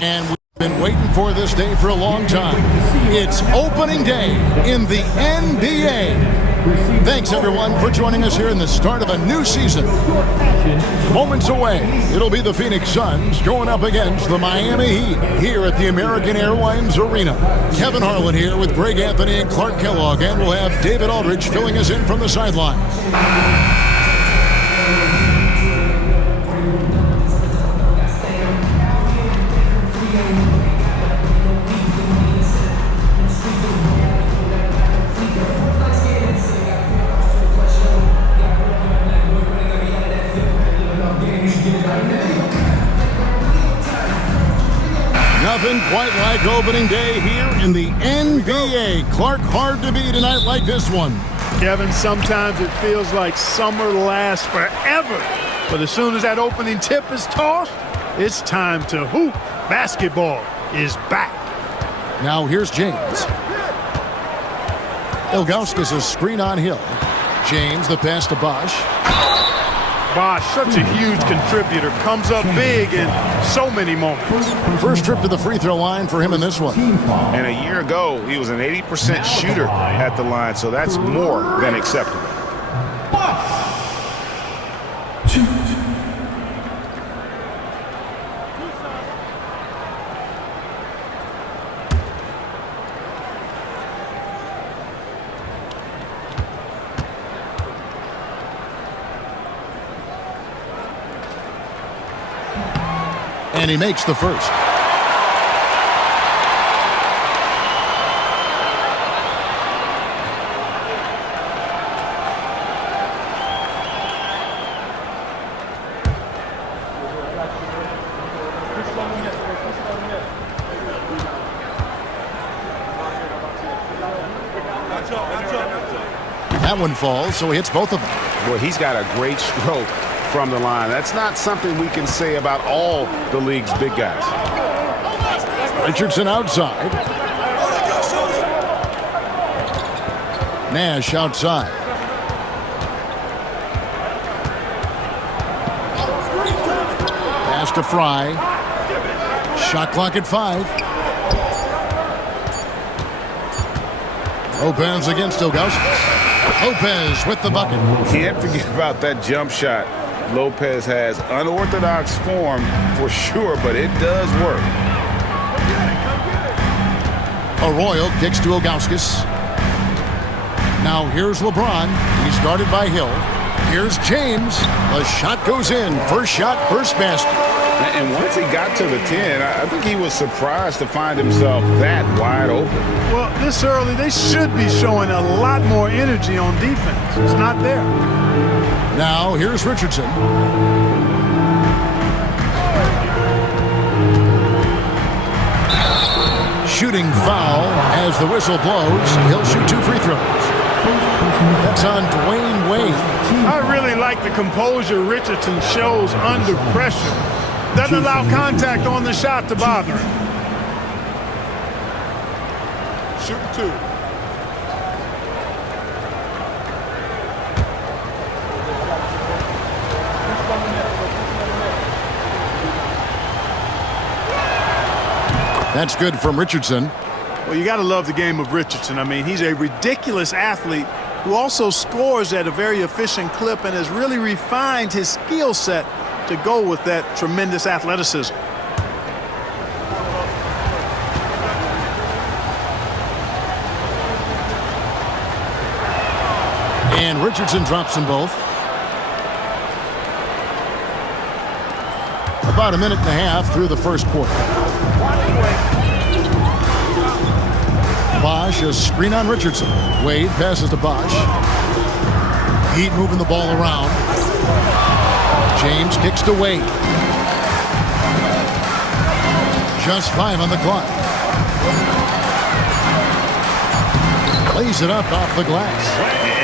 And we've been waiting for this day for a long time. It's opening day in the NBA. Thanks, everyone, for joining us here in the start of a new season. Moments away, it'll be the Phoenix Suns going up against the Miami Heat here at the American Airlines Arena. Kevin Harlan here with Greg Anthony and Clark Kellogg, and we'll have David Aldridge filling us in from the sidelines. Nothing quite like opening day here in the NBA. Clark, hard to beat a night like this one. Kevin, sometimes it feels like summer lasts forever. But as soon as that opening tip is tossed, it's time to hoop. Basketball is back. Now here's James. Ilgauskas a screen on Hill. James, the pass to Bosch. Bosch, such a huge contributor, comes up big in so many moments. First trip to the free throw line for him in this one. And a year ago, he was an 80% shooter at the line, so that's more than acceptable. And he makes the first. That one falls, so he hits both of them. Boy, he's got a great stroke from the line. That's not something we can say about all the league's big guys. Richardson outside. Nash outside. Pass to Fry. Shot clock at 5. Lopez against Ilgauskas. Lopez with the bucket. Can't forget about that jump shot. Lopez has unorthodox form for sure, but it does work. Arroyo kicks to Ilgauskas. Now here's LeBron. He's guarded by Hill. Here's James. The shot goes in. First shot, first basket. And once he got to the 10, I think he was surprised to find himself that wide open. Well, this early, they should be showing a lot more energy on defense. It's not there. Now here's Richardson. Shooting foul as the whistle blows. He'll shoot 2 free throws. That's on Dwayne Wade. I really like the composure Richardson shows under pressure. Doesn't allow contact on the shot to bother him. Shoot 2. That's good from Richardson. Well, you got to love the game of Richardson. I mean, he's a ridiculous athlete who also scores at a very efficient clip and has really refined his skill set to go with that tremendous athleticism. And Richardson drops them both. About a minute and a half through the first quarter. Bosch, a screen on Richardson. Wade passes to Bosch. Heat moving the ball around. James kicks to Wade. Just 5 on the clock. Lays it up off the glass.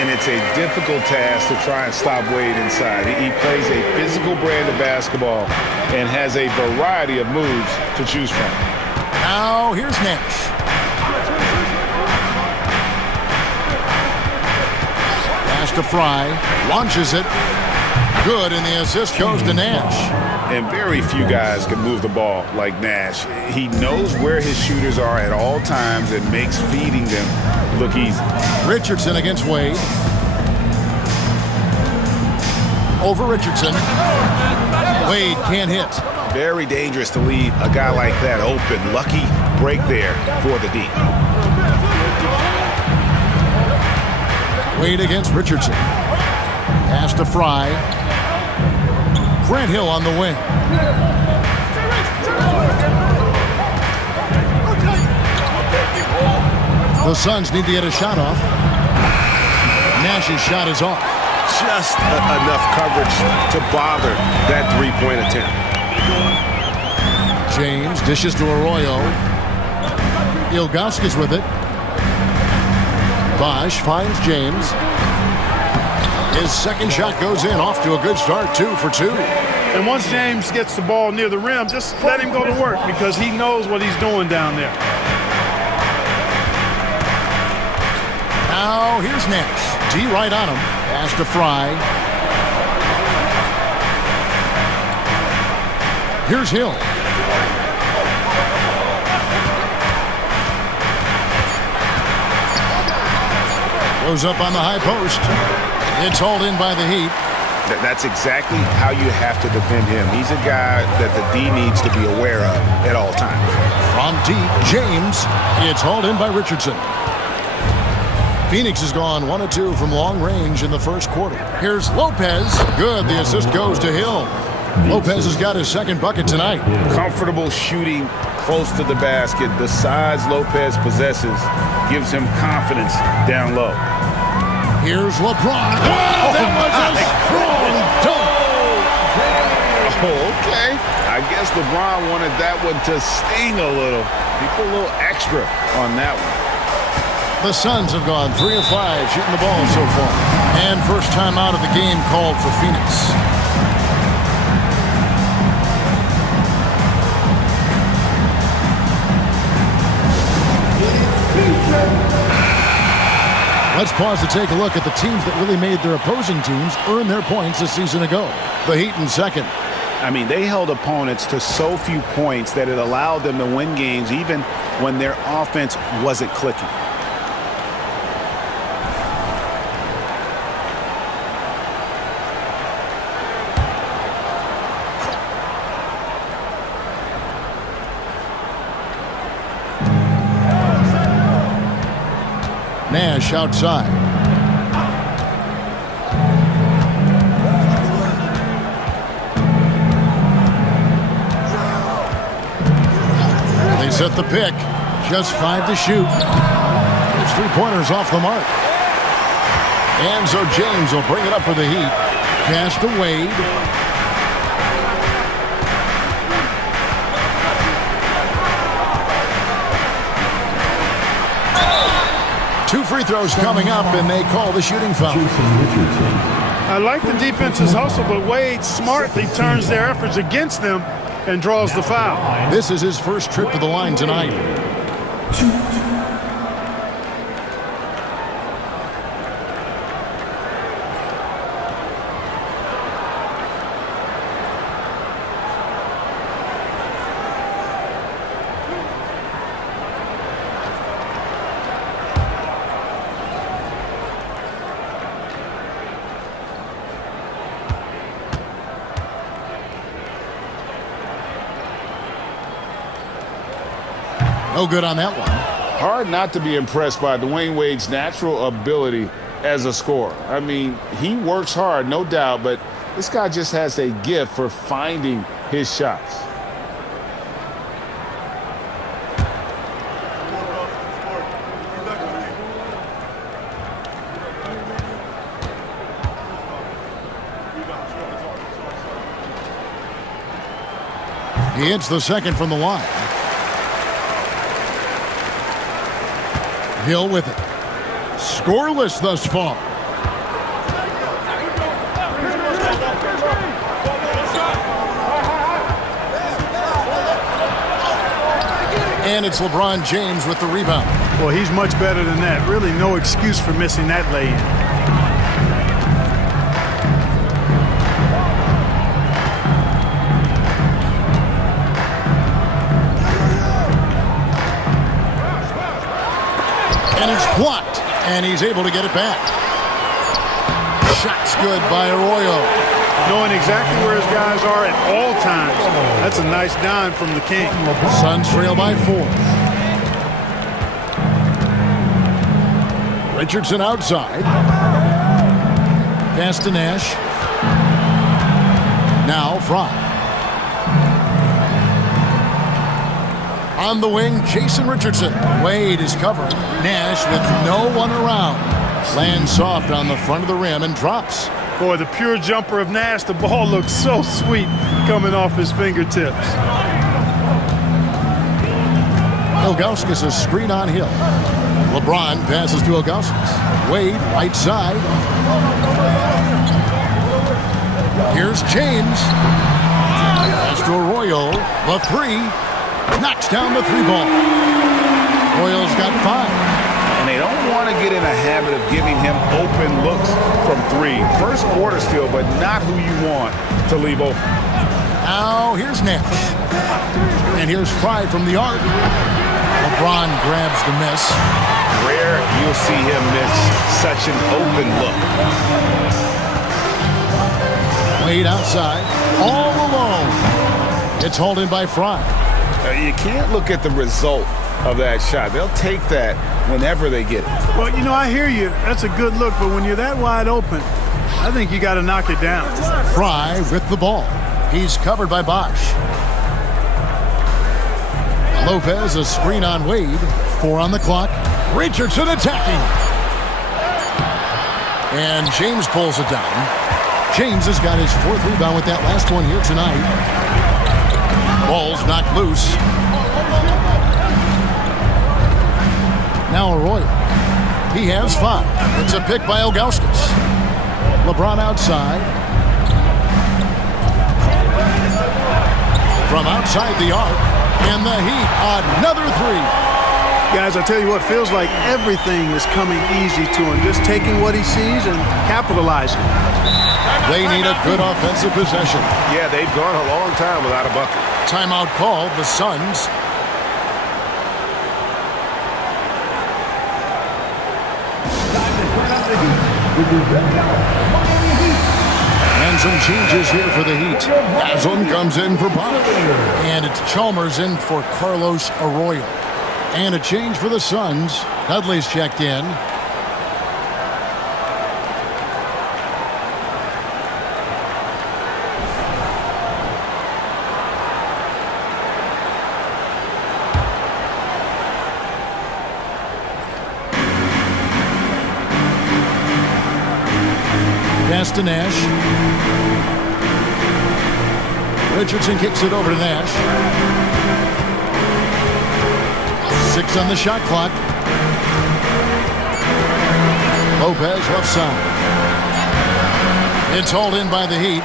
And it's a difficult task to try and stop Wade inside. He plays a physical brand of basketball and has a variety of moves to choose from. Now here's Nash. Pass to Fry. Launches it. Good, and the assist goes to Nash. And very few guys can move the ball like Nash. He knows where his shooters are at all times and makes feeding them look easy. Richardson against Wade. Over Richardson. Wade can't hit. Very dangerous to leave a guy like that open. Lucky break there for the D. Wade against Richardson. Pass to Fry. Grant Hill on the wing. The Suns need to get a shot off. Nash's shot is off. Just enough coverage to bother that three-point attempt. James dishes to Arroyo. Ilgauskas with it. Bosch finds James. His second shot goes in, off to a good start, 2 for 2. And once James gets the ball near the rim, just let him go to work because he knows what he's doing down there. Now here's Nash. D right on him. Pass to Fry. Here's Hill. Goes up on the high post. It's hauled in by the Heat. That's exactly how you have to defend him. He's a guy that the D needs to be aware of at all times. From deep, James. It's hauled in by Richardson. Phoenix has gone 1 of 2 from long range in the first quarter. Here's Lopez. Good. The assist goes to Hill. Lopez has got his second bucket tonight. Comfortable shooting close to the basket. The size Lopez possesses gives him confidence down low. Here's LeBron. Oh, that was a strong dunk. Oh, okay. I guess LeBron wanted that one to sting a little. He put a little extra on that one. The Suns have gone 3 of 5 shooting the ball so far. And first time out of the game called for Phoenix. Let's pause to take a look at the teams that really made their opposing teams earn their points a season ago. The Heat in second. I mean, they held opponents to so few points that it allowed them to win games even when their offense wasn't clicking. Nash outside. They set the pick. Just 5 to shoot. It's 3-pointers off the mark. And so James will bring it up for the Heat. Pass to Wade. Two free throws coming up, and they call the shooting foul. I like the defense's hustle, but Wade smartly turns their efforts against them and draws the foul. This is his first trip to the line tonight. No good on that one. Hard not to be impressed by Dwayne Wade's natural ability as a scorer. I mean, he works hard, no doubt, but this guy just has a gift for finding his shots. He hits the second from the line. Hill with it. Scoreless thus far. And it's LeBron James with the rebound. Well, he's much better than that. Really no excuse for missing that lay-in. Blocked, and he's able to get it back. Shot's good by Arroyo. Knowing exactly where his guys are at all times. That's a nice dime from the King. Suns trail by 4. Richardson outside. Pass to Nash. Now Fry. On the wing, Jason Richardson. Wade is covered. Nash with no one around. Lands soft on the front of the rim and drops. Boy, the pure jumper of Nash. The ball looks so sweet coming off his fingertips. Ilgauskas a screen on Hill. LeBron passes to Ilgauskas. Wade, right side. Here's James. Pass to Arroyo. The 3. Knocks down the 3 ball. Royals got 5. And they don't want to get in a habit of giving him open looks from 3. First quarter still, but not who you want to leave open. Now here's Nash. And here's Fry from the arc. LeBron grabs the miss. Rare you'll see him miss such an open look. Wade outside. All alone. It's hauled in by Fry. You can't look at the result of that shot. They'll take that whenever they get it. Well, you know, I hear you. That's a good look, but when you're that wide open, I think you got to knock it down. Fry with the ball. He's covered by Bosch. Lopez a screen on Wade. 4 on the clock. Richardson attacking. And James pulls it down. James has got his 4th rebound with that last one here tonight. Ball's knocked loose. Now Arroyo. He has 5. It's a pick by Ilgauskas. LeBron outside. From outside the arc. And the Heat, another 3. Guys, I tell you what, feels like everything is coming easy to him. Just taking what he sees and capitalizing. They need a good offensive possession. Yeah, they've gone a long time without a bucket. Timeout called, the Suns. And some changes here for the Heat. Haslam comes in for Bob. And it's Chalmers in for Carlos Arroyo. And a change for the Suns. Dudley's checked in. Pass to Nash. Richardson kicks it over to Nash. 6 on the shot clock. Lopez left side. It's hauled in by the Heat.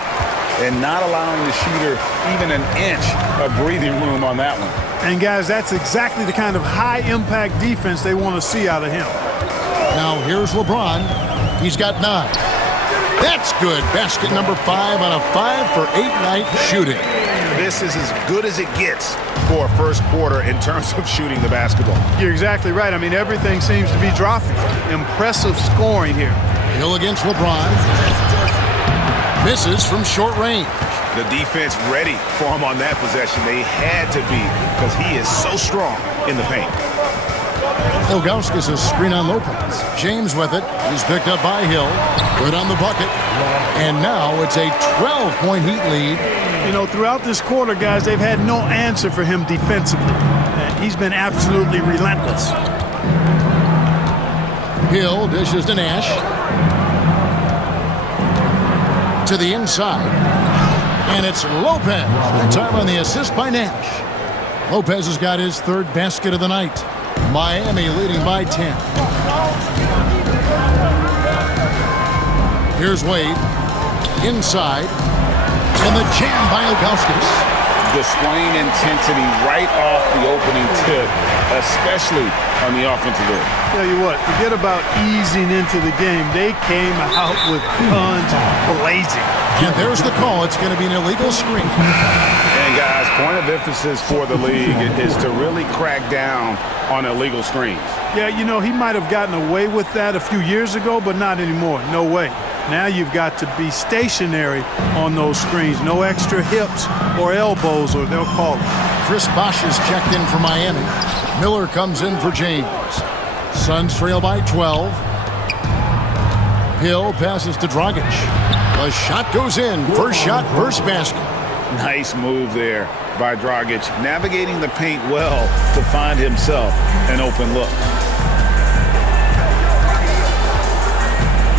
And not allowing the shooter even an inch of breathing room on that one. And guys, that's exactly the kind of high-impact defense they want to see out of him. Now here's LeBron. He's got 9. That's good. Basket number 5 on a 5-for-8 night shooting. This is as good as it gets for a first quarter in terms of shooting the basketball. You're exactly right. I mean, everything seems to be dropping. Impressive scoring here. Hill against LeBron. Misses from short range. The defense ready for him on that possession. They had to be because he is so strong in the paint. Ilgauskas a screen on Lopez. James with it. He's picked up by Hill. Good on the bucket. And now it's a 12-point Heat lead. You know, throughout this quarter, guys, they've had no answer for him defensively. He's been absolutely relentless. Hill dishes to Nash. To the inside. And it's Lopez. That time on the assist by Nash. Lopez has got his 3rd basket of the night. Miami leading by 10. Here's Wade. Inside. And the jam by Ilgauskas. displaying intensity right off the opening tip, especially on the offensive end. Tell you what, forget about easing into the game. They came out with guns blazing. And there's the call. It's going to be an illegal screen. And guys, point of emphasis for the league is to really crack down on illegal screens. Yeah, you know, he might have gotten away with that a few years ago, but not anymore. No way. Now you've got to be stationary on those screens. No extra hips or elbows, or they'll call it. Chris Bosh is checked in for Miami. Miller comes in for James. Suns trail by 12. Hill passes to Dragic. The shot goes in. First shot, first basket. Nice move there by Dragic, navigating the paint well to find himself an open look.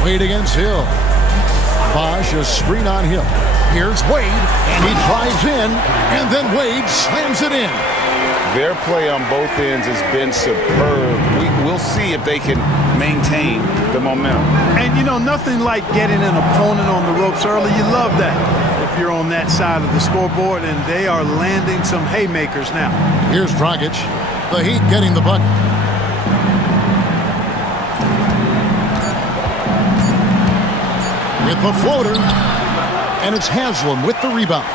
Wade against Hill. Bosh, a screen on Hill. Here's Wade, and he drives in, and then Wade slams it in. Their play on both ends has been superb. We'll see if they can maintain the momentum. And, you know, nothing like getting an opponent on the ropes early. You love that if you're on that side of the scoreboard, and they are landing some haymakers now. Here's Dragic. The Heat getting the bucket. With the floater, and it's Haslam with the rebound.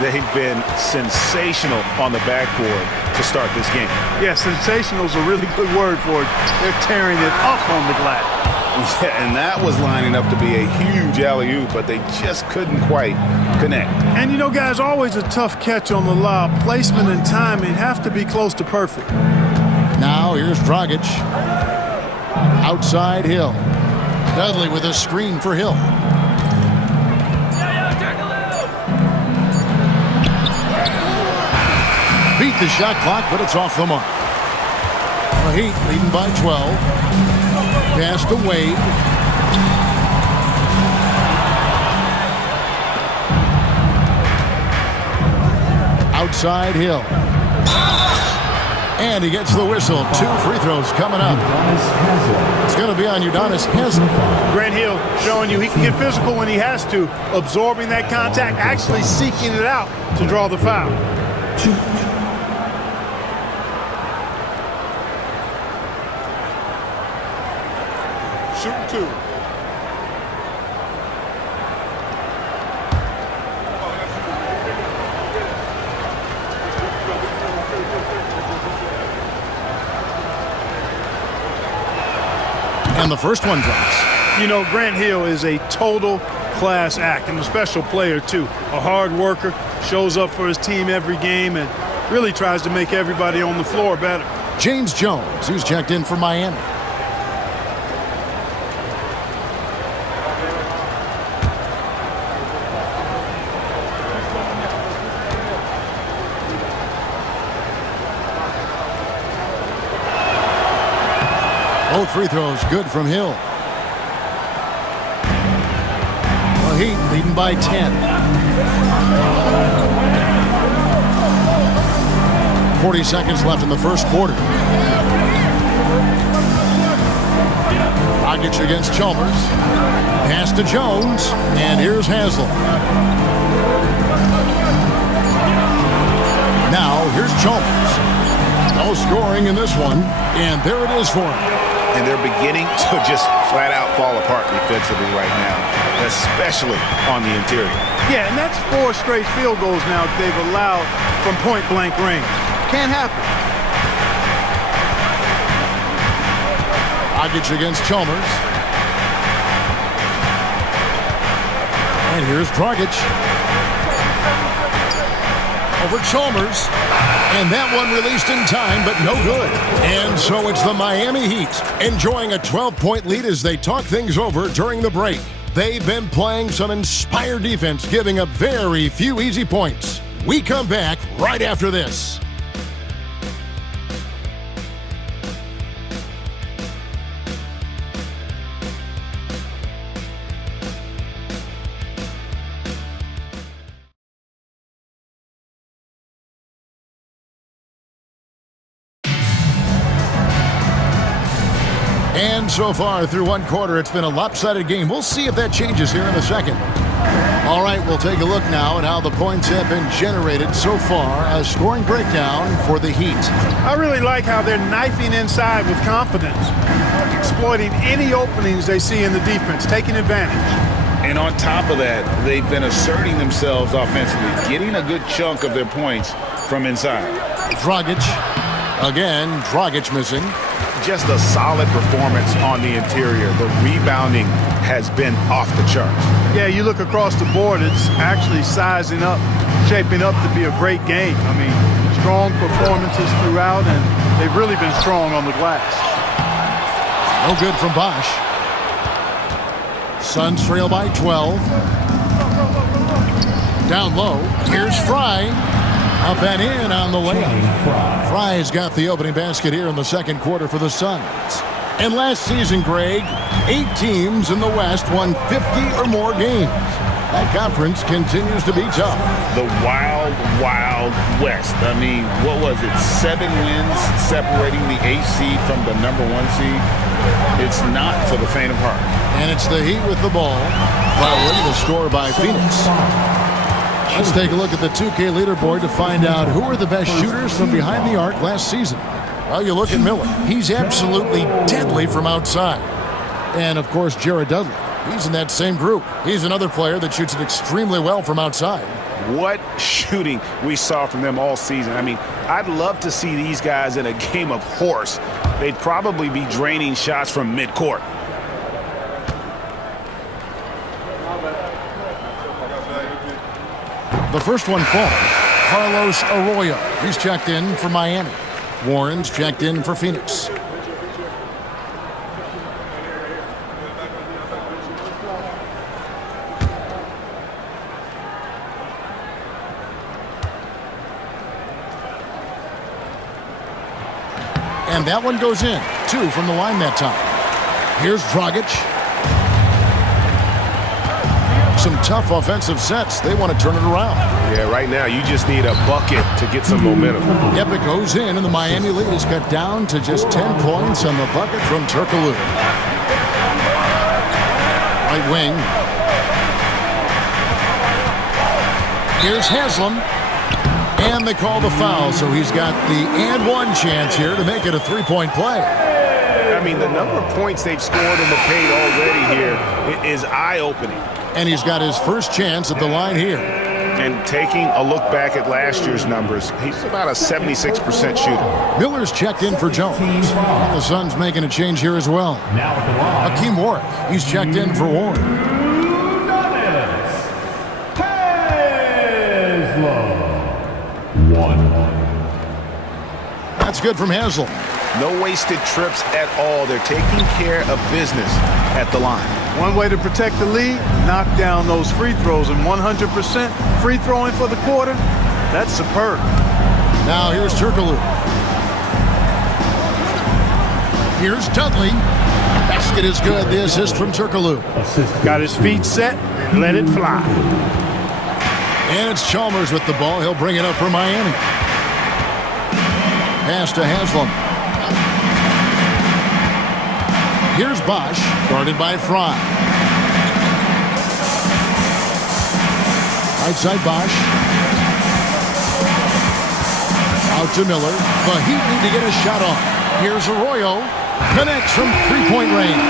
They've been sensational on the backboard to start this game. Yeah, sensational is a really good word for it. They're tearing it up on the glass. Yeah, and that was lining up to be a huge alley-oop, but they just couldn't quite connect. And, you know, guys, always a tough catch on the lob. Placement and timing have to be close to perfect. Now here's Dragic. Outside Hill. Dudley with a screen for Hill. Beat the shot clock, but it's off the mark. The Heat leading by 12. Pass to Wade. Outside Hill. And he gets the whistle. 2 free throws coming up. It's going to be on Udonis Haslem. Grant Hill showing you he can get physical when he has to, absorbing that contact, actually seeking it out to draw the foul. Shooting 2. And the first one drops. You know, Grant Hill is a total class act and a special player, too. A hard worker, shows up for his team every game, and really tries to make everybody on the floor better. James Jones, who's checked in for Miami. Both free throws good from Hill. The Heat leading by 10. 40 seconds left in the first quarter. Dragic against Chalmers. Pass to Jones, and here's Haslam. Now here's Chalmers. No scoring in this one, and there it is for him. And they're beginning to just flat out fall apart defensively right now, especially on the interior. Yeah, and that's 4 straight field goals now they've allowed from point-blank range. Can't happen. Dragic against Chalmers. And here's Dragic. Over Chalmers. And that one released in time, but no good. And so it's the Miami Heat enjoying a 12-point lead as they talk things over during the break. They've been playing some inspired defense, giving up very few easy points. We come back right after this. And so far through one quarter, it's been a lopsided game. We'll see if that changes here in a second. All right, we'll take a look now at how the points have been generated so far. A scoring breakdown for the Heat. I really like how they're knifing inside with confidence, exploiting any openings they see in the defense, taking advantage. And on top of that, they've been asserting themselves offensively, getting a good chunk of their points from inside. Dragic. Again, Dragic missing. Just a solid performance on the interior. The rebounding has been off the charts. Yeah, you look across the board, it's actually sizing up, shaping up to be a great game. I mean, strong performances throughout, and they've really been strong on the glass. No good from Bosh. Suns trail by 12. Down low. Here's Fry. Up and in on the layup. Fry's got the opening basket here in the second quarter for the Suns. And last season, Greg, 8 teams in the West won 50 or more games. That conference continues to be tough. The wild, wild West. I mean, what was it? 7 wins separating the 8th seed from the number 1 seed. It's not for the faint of heart. And it's the Heat with the ball, following the score by Phoenix. Let's take a look at the 2K leaderboard to find out who are the best shooters from behind the arc last season. Well, you look at Miller. He's absolutely deadly from outside. And, of course, Jared Dudley. He's in that same group. He's another player that shoots it extremely well from outside. What shooting we saw from them all season. I mean, I'd love to see these guys in a game of horse. They'd probably be draining shots from midcourt. The first one falls. Carlos Arroyo. He's checked in for Miami. Warren's checked in for Phoenix. And that one goes in. 2 from the line that time. Here's Dragic. Some tough offensive sets. They want to turn it around. Yeah, right now you just need a bucket to get some momentum. Yep, it goes in, and the Miami lead is cut down to just 10 points on the bucket from Turkoglu. Right wing. Here's Haslam. And they call the foul, so he's got the and one chance here to make it a 3-point play. I mean, the number of points they've scored in the paint already here is eye-opening. And he's got his first chance at the line here. And taking a look back at last year's numbers, he's about a 76% shooter. Miller's checked in for Jones. The Suns making a change here as well. Hakeem Warwick, he's checked in for Warren. That's good from Haslem. No wasted trips at all. They're taking care of business at the line. One way to protect the lead, knock down those free throws, and 100% free throwing for the quarter, that's superb. Now here's Turkoglu. Here's Dudley. Basket is good. The assist from Turkoglu. Got his feet set, let it fly. And it's Chalmers with the ball. He'll bring it up for Miami. Pass to Haslam. Here's Bosh, guarded by Fry. Right side Bosh. Out to Miller. The Heat need to get a shot off. Here's Arroyo. Connects from 3-point range.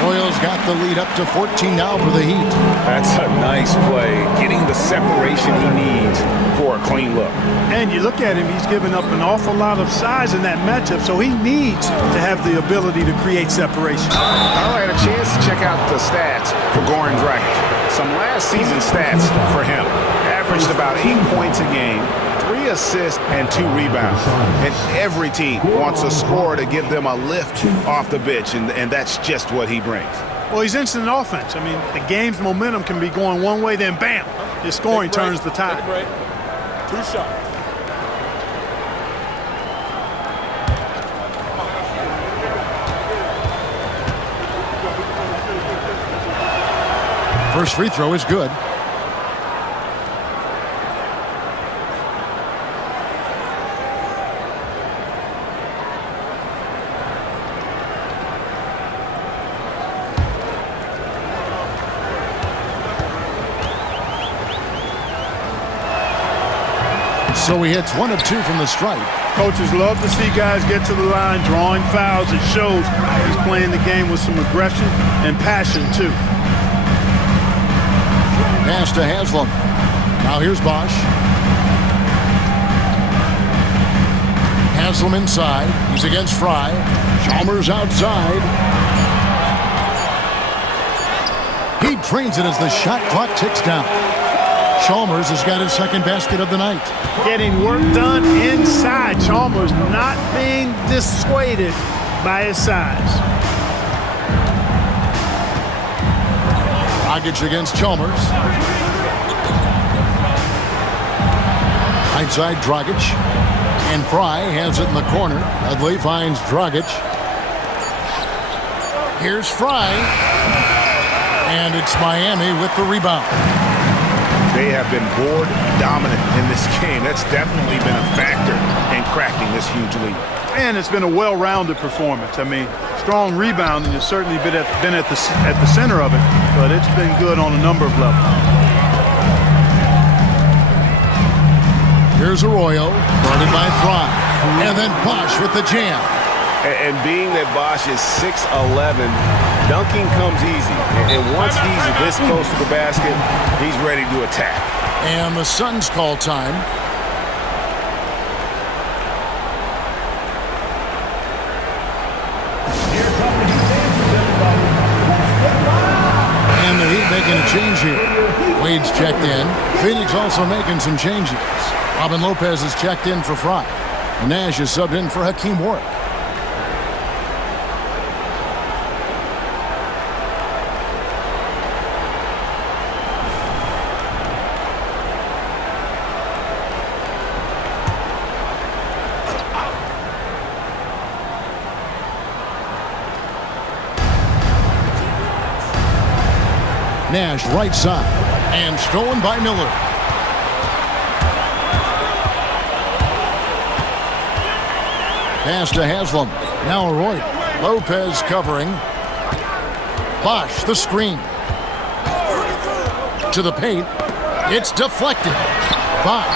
Arroyo's got the lead up to 14 now for the Heat. That's a nice play. Getting the separation he needs for a clean look. And you look at him, he's given up an awful lot of size in that matchup, so he needs to have the ability to create separation. I had a chance to check out the stats for Goran Dragic. Some last season stats for him. Averaged about 8 points a game, 3 assists, and 2 rebounds. And every team wants a scorer to give them a lift off the bench, and that's just what he brings. Well, he's instant offense. I mean, the game's momentum can be going one way, then bam, his scoring turns the tide. 2 shots. First free throw is good. So he hits 1 of 2 from the stripe. Coaches love to see guys get to the line, drawing fouls. It shows he's playing the game with some aggression and passion, too. Pass to Haslam. Now here's Bosch. Haslam inside. He's against Fry. Chalmers outside. He drains it as the shot clock ticks down. Chalmers has got his second basket of the night. Getting work done inside. Chalmers not being dissuaded by his size. Dragic against Chalmers. Right side Dragic. And Fry has it in the corner. Dudley finds Dragic. Here's Fry. And it's Miami with the rebound. They have been board dominant in this game. That's definitely been a factor in crafting this huge lead. And it's been a well-rounded performance. I mean, strong rebounding has certainly been at the center of it, but it's been good on a number of levels. Here's Arroyo, guarded by Fry. And then Bosch with the jam. And being that Bosch is 6'11", dunking comes easy. And once he's this close to the basket, he's ready to attack. And the Suns call time. And the Heat making a change here. Wade's checked in. Phoenix also making some changes. Robin Lopez is checked in for Fry. And Nash is subbed in for Hakeem Warwick. Nash right side and stolen by Miller. Pass to Haslam. Now Arroyo. Lopez covering. Bosch the screen. To the paint. It's deflected. Bosch.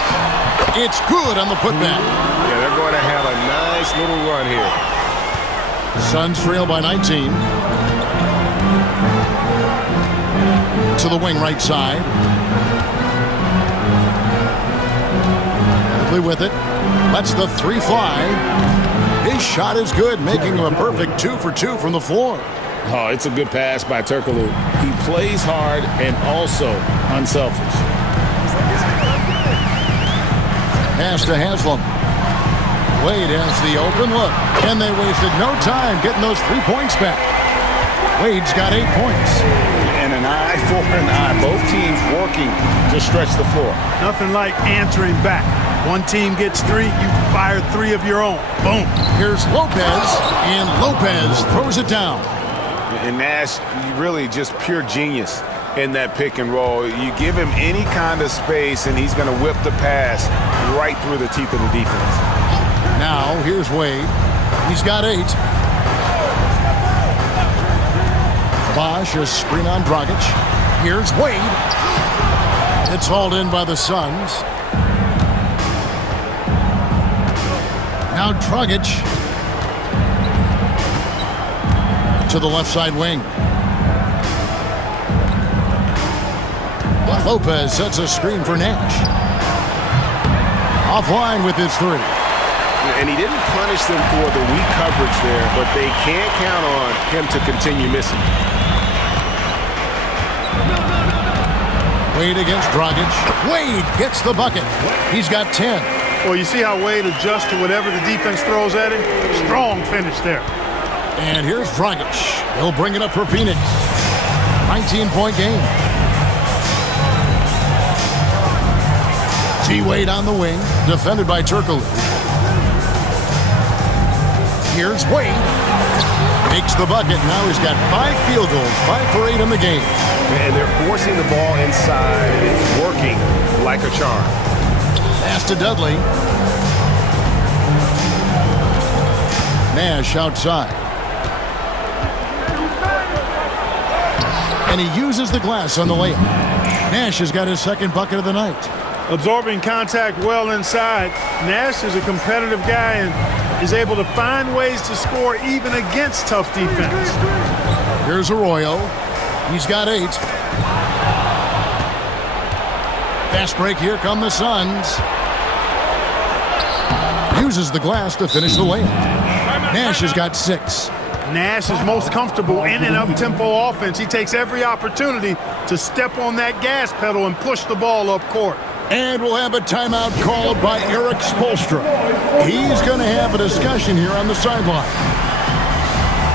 It's good on the putback. Yeah, they're going to have a nice little run here. Suns trail by 19. To the wing right side. Quickly with it. Lets the three fly. His shot is good, making him a perfect 2 for 2 from the floor. Oh, it's a good pass by Turkoglu. He plays hard and also unselfish. Pass to Haslam. Wade has the open look, and they wasted no time getting those 3 points back. Wade's got 8 points. And an eye for an eye. Both teams working to stretch the floor. Nothing like answering back. One team gets 3, you fire 3 of your own. Boom. Here's Lopez, and Lopez throws it down. And Nash, really just pure genius in that pick and roll. You give him any kind of space, and he's going to whip the pass right through the teeth of the defense. Now, here's Wade. He's got 8. Bosch, a screen on Dragic. Here's Wade. It's hauled in by the Suns. Now Dragic. To the left side wing. Lopez sets a screen for Nash. Offline with his 3. And he didn't punish them for the weak coverage there, but they can't count on him to continue missing. Wade against Dragic. Wade gets the bucket. He's got 10. Well, you see how Wade adjusts to whatever the defense throws at him? Strong finish there. And here's Dragic. He'll bring it up for Phoenix. 19-point game. T-Wade on the wing, defended by Turkoglu. Here's Wade. Makes the bucket. Now he's got 5 field goals, 5 for 8 in the game. And they're forcing the ball inside, and it's working like a charm. Pass to Dudley. Nash outside. And he uses the glass on the layup. Nash has got his second bucket of the night. Absorbing contact well inside. Nash is a competitive guy and is able to find ways to score even against tough defense. Here's Arroyo. He's got 8. Fast break. Here come the Suns. Uses the glass to finish the layup. Nash has got 6. Nash is most comfortable in an up-tempo offense. He takes every opportunity to step on that gas pedal and push the ball up court. And we'll have a timeout called by Eric Spoelstra. He's going to have a discussion here on the sideline.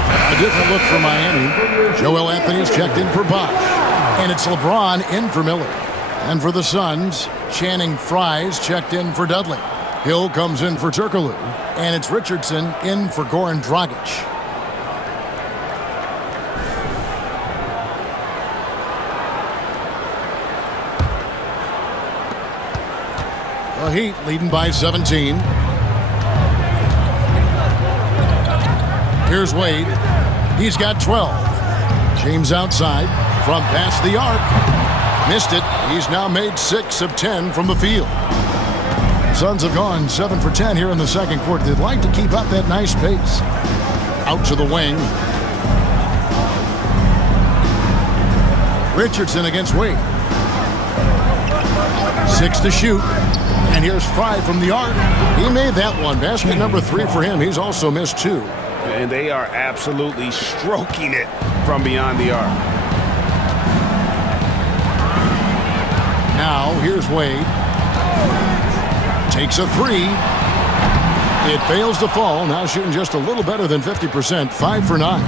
A different look for Miami. Joel Anthony's checked in for Bosh. And it's LeBron in for Miller. And for the Suns, Channing Frye's checked in for Dudley. Hill comes in for Turkoglu. And it's Richardson in for Goran Dragic. The Heat leading by 17. Here's Wade. He's got 12. James outside from past the arc. Missed it. He's now made 6 of 10 from the field. Suns have gone 7 for 10 here in the second quarter. They'd like to keep up that nice pace. Out to the wing. Richardson against Wade. 6 to shoot. And here's Frye from the arc. He made that one. Basket number 3 for him. He's also missed 2. And they are absolutely stroking it from beyond the arc. Now, here's Wade. Takes a 3. It fails to fall. Now shooting just a little better than 50%. 5 for 9.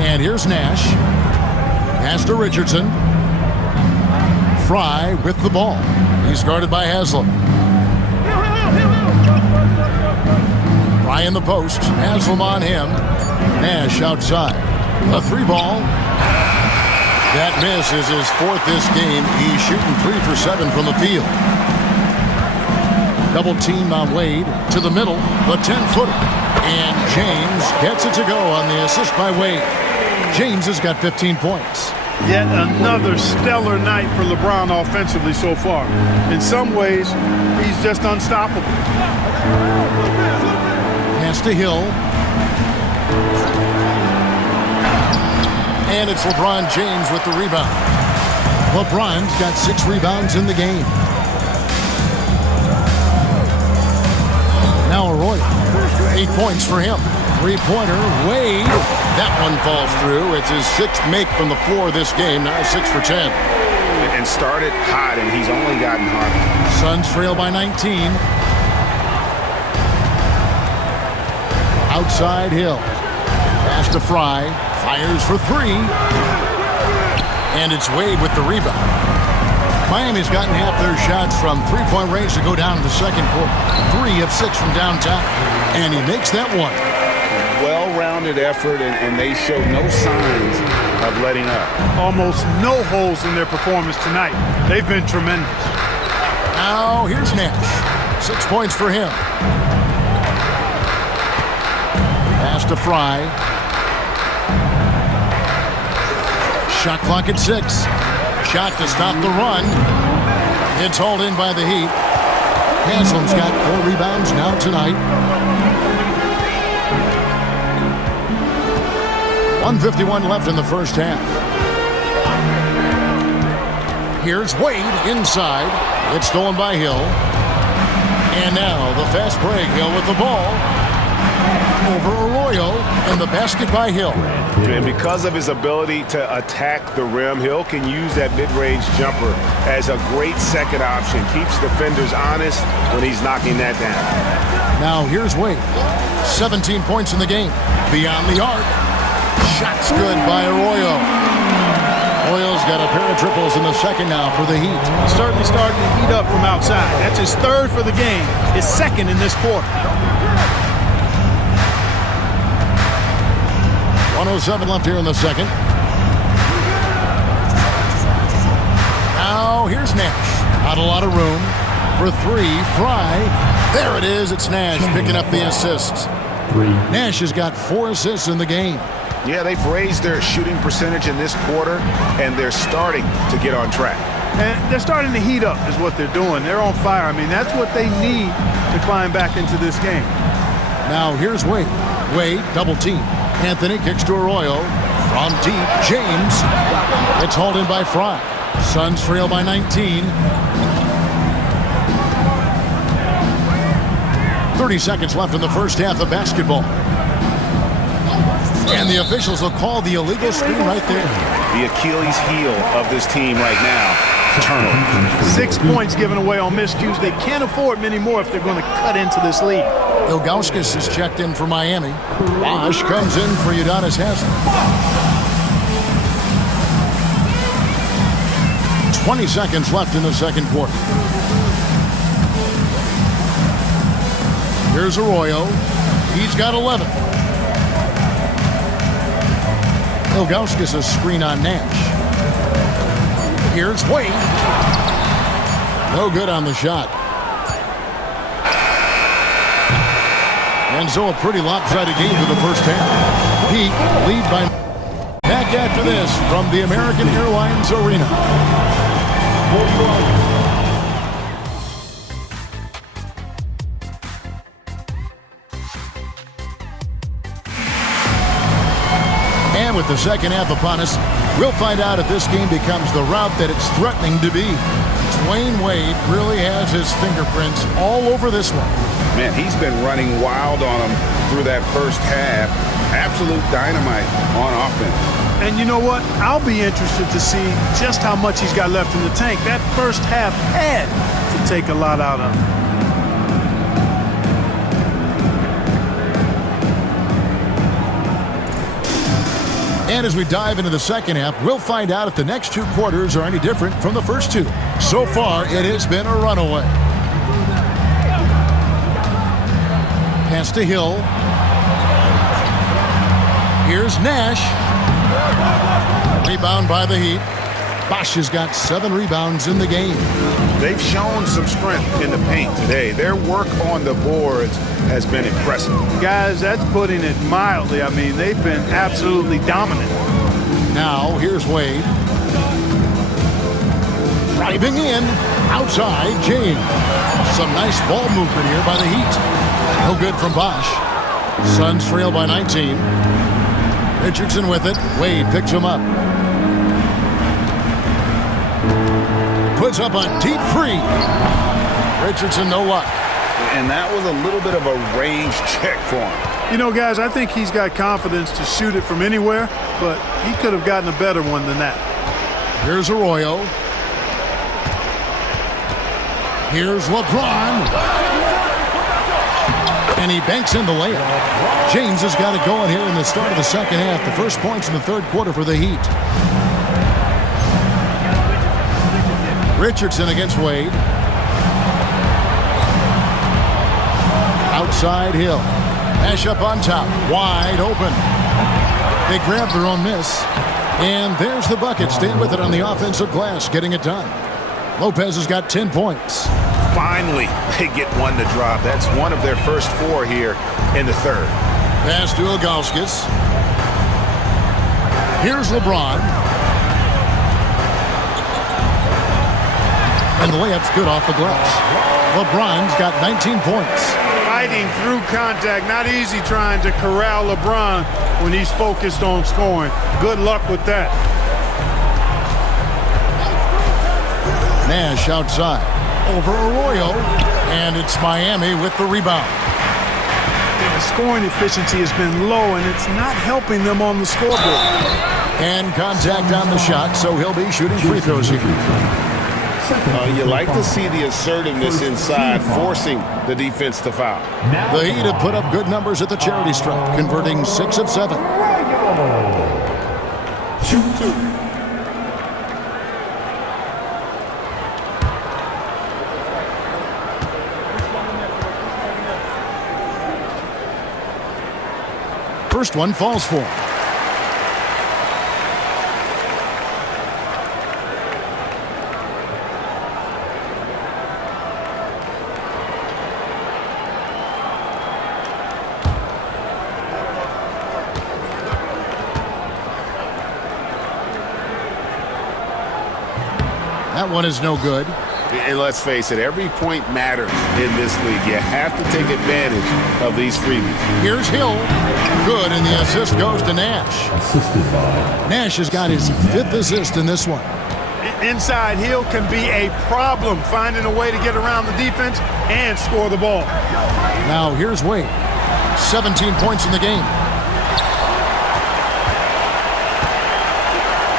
And here's Nash. Pass to Richardson. Frye with the ball. He's guarded by Haslam. Frye in the post. Haslam on him. Nash outside. A 3 ball. That miss is his 4th this game. He's shooting 3 for 7 from the field. Double team on Wade to the middle. The 10-footer. And James gets it to go on the assist by Wade. James has got 15 points. Yet another stellar night for LeBron offensively so far. In some ways, he's just unstoppable. Pass to Hill. And it's LeBron James with the rebound. LeBron's got 6 rebounds in the game. Now Arroyo. 8 points for him. 3-pointer. Wade. That one falls through. It's his 6th make from the floor this game. Now 6 for 10. And started hot, and he's only gotten harder. Suns trail by 19. Outside Hill. Pass to Frye. Fires for 3. And it's Wade with the rebound. Miami's gotten half their shots from 3-point range to go down in the second quarter. 3 of 6 from downtown. And he makes that one. Well-rounded effort, and they show no signs of letting up. Almost no holes in their performance tonight. They've been tremendous. Now here's Nash. 6 points for him. Pass to Frye. Shot clock at 6. Shot to stop the run. It's hauled in by the Heat. Haslam's got 4 rebounds now tonight. 1:51 left in the first half. Here's Wade inside. It's stolen by Hill. And now the fast break. Hill with the ball. Over Arroyo. And the basket by Hill. And because of his ability to attack the rim, Hill can use that mid-range jumper as a great second option. Keeps defenders honest when he's knocking that down. Now here's Wade. 17 points in the game. Beyond the arc. Shot's good by Arroyo. Arroyo's got a pair of triples in the second now for the Heat. Certainly starting to heat up from outside. That's his 3rd for the game. His 2nd in this quarter. 1:07 left here in the second. Now here's Nash. Not a lot of room for 3. Frye. There it is. It's Nash picking up the assists. Nash has got 4 assists in the game. Yeah, they've raised their shooting percentage in this quarter, and they're starting to get on track. And they're starting to heat up is what they're doing. They're on fire. I mean, that's what they need to climb back into this game. Now here's Wade. Wade, double team. Anthony kicks to Arroyo. From deep, James. It's hauled in by Fry. Suns trail by 19. 30 seconds left in the first half of basketball. And the officials will call the illegal screen right there. The Achilles heel of this team right now, turnover. 6 points given away on miscues. They can't afford many more if they're going to cut into this lead. Ilgauskas is checked in for Miami. Bosch comes in for Udonis Haslem. 20 seconds left in the second quarter. Here's Arroyo. He's got 11. Ilgauskas a screen on Nash. Here's Wade. No good on the shot. And so a pretty lopsided game for the first half. Heat lead by... Back after this from the American Airlines Arena. And with the second half upon us, we'll find out if this game becomes the route that it's threatening to be. Dwayne Wade really has his fingerprints all over this one. Man, he's been running wild on them through that first half. Absolute dynamite on offense. And you know what? I'll be interested to see just how much he's got left in the tank. That first half had to take a lot out of him. And as we dive into the second half, we'll find out if the next two quarters are any different from the first two. So far, it has been a runaway. Pass to Hill. Here's Nash. Rebound by the Heat. Bosch has got 7 rebounds in the game. They've shown some strength in the paint today. Their work on the boards has been impressive. Guys, that's putting it mildly. I mean, they've been absolutely dominant. Now, here's Wade. Driving in. Outside, James. Some nice ball movement here by the Heat. No good from Bosch. Suns trail by 19. Richardson with it. Wade picks him up. Puts up a deep three. Richardson, no luck. And that was a little bit of a range check for him. You know, guys, I think he's got confidence to shoot it from anywhere, but he could have gotten a better one than that. Here's Arroyo. Here's LeBron. And he banks in the layup. James has got it going here in the start of the second half. The first points in the third quarter for the Heat. Richardson against Wade. Outside Hill. Nash up on top. Wide open. They grab their own miss. And there's the bucket. Staying with it on the offensive glass. Getting it done. Lopez has got 10 points. Finally, they get one to drop. That's one of their first 4 here in the third. Pass to Ilgauskas. Here's LeBron. And the layup's good off the glass. LeBron's got 19 points. Fighting through contact. Not easy trying to corral LeBron when he's focused on scoring. Good luck with that. Nash outside. Over Arroyo. And it's Miami with the rebound. The scoring efficiency has been low, and it's not helping them on the scoreboard. And contact on the shot, so he'll be shooting free throws here. You like to see the assertiveness inside, forcing the defense to foul. The Heat have put up good numbers at the charity stripe, converting 6 of 7. 2-2. First one falls for him. That one is no good. And let's face it, every point matters in this league. You have to take advantage of these freebies. Here's Hill. Good, and the assist goes to Nash. Assisted by Nash has got his 5th assist in this one. Inside, Hill can be a problem finding a way to get around the defense and score the ball. Now here's Wade. 17 points in the game.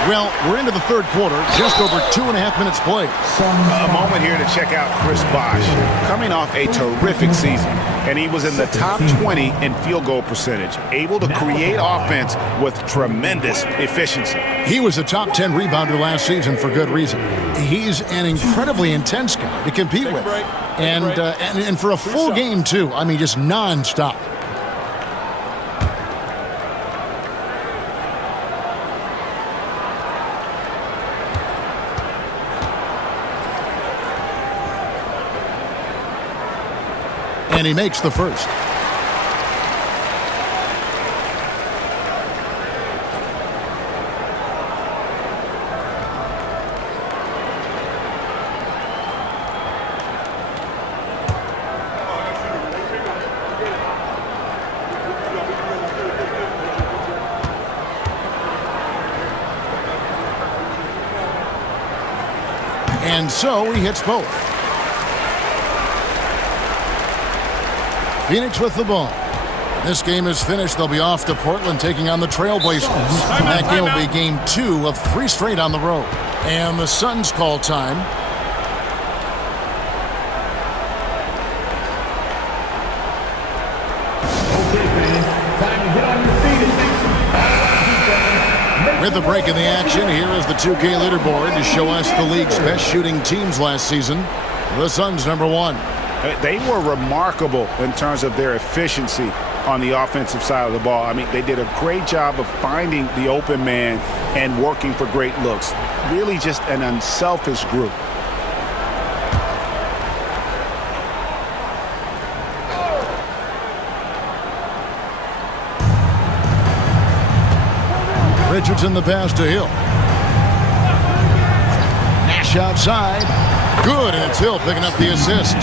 Well, we're into the third quarter, just over 2.5 minutes played. A moment here to check out Chris Bosh, coming off a terrific season, and he was in the top 20 in field goal percentage, able to create offense with tremendous efficiency. He was a top 10 rebounder last season for good reason. He's an incredibly intense guy to compete with. And for a full game, too. I mean, just nonstop. And he makes the first. And so he hits both. Phoenix with the ball. This game is finished. They'll be off to Portland taking on the Trailblazers. That game will be game 2 of 3 straight on the road. And the Suns call time. With the break in the action, here is the 2K leaderboard to show us the league's best shooting teams last season. The Suns #1. They were remarkable in terms of their efficiency on the offensive side of the ball. I mean, they did a great job of finding the open man and working for great looks. Really just an unselfish group. Richardson the pass to Hill. Nash outside. Good, and it's Hill picking up the assist.